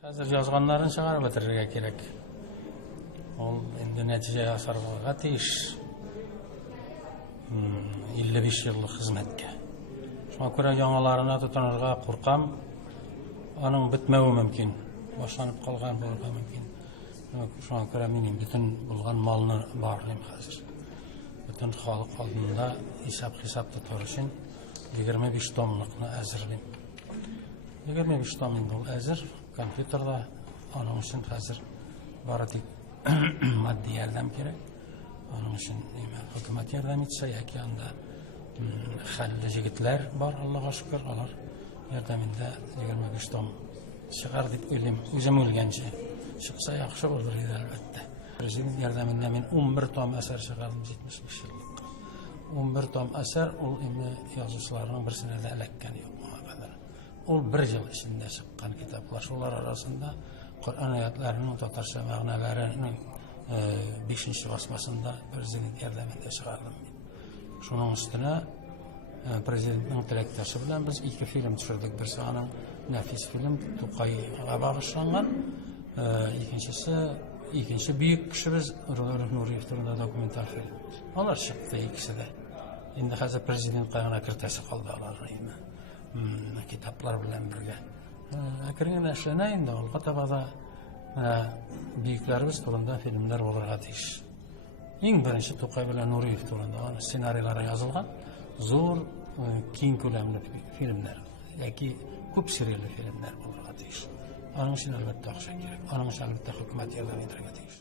Хәзер язганнарын чыгарып бетерергә кирәк. Ул инде нәтиҗә ясарга тиеш. 55 еллык хезмәткә. Шуңа күрә яңаларына тотынырга куркам. Аның бетмәве мөмкин. Башланып калган булырга мөмкин. Шуңа күрә минем бөтен булган малны барлыйм хәзер. Бөтен халык алдында хисап тотар өчен 25 томлыкны әзерлим. 25 том инде ул әзер. Компьютерда аның өчен хәзер бары тик матди ярдәм кирәк. Аның өчен хөкүмәт ярдәм итсә, яки анда хәлле җегетләр бар, Аллага шөкер, алар ярдәмендә 25 том чыгар дип уйлыйм. Үзем үлгәнче чыкса яхшы булыр иде әлбәттә. Президент ярдәмендә мин 11 том әсәр чыгардым 75 еллык. 11 том әсәр ул инде язучыларның берсенә дә эләккән юк. Ул 1 ел эчендә чыккан китаплар. Шулар арасында Коръән аятларының татарча мәгънәләренең 5нче басмасында президент ярдәмендә чыгардым. Шуның үстенә президентның теләктәше белән без 2 фильм төшердек. Берсе аның нәфис фильм Тукайга багышланган, икенче бөек кешебез Рудольф Нуриев турында документаль фильм. Алар чыкты икесе дә. Инде хәзер президентка гына кертәсе калды аларны. Китаплар белән бергә. Әкрен эшләнә инде ул катабада бөекләребез турында фильмнар булырга тиеш. Иң беренче Тукай белән Нуриев турында сценарийлары язылган зур киң күләмле фильмнар, яки күп серияле фильмнар булырга тиеш. Аның өчен әлбәттә акча кирәк. Аның өчен әлбәттә хөкүмәт ярдәм итәргә тиеш.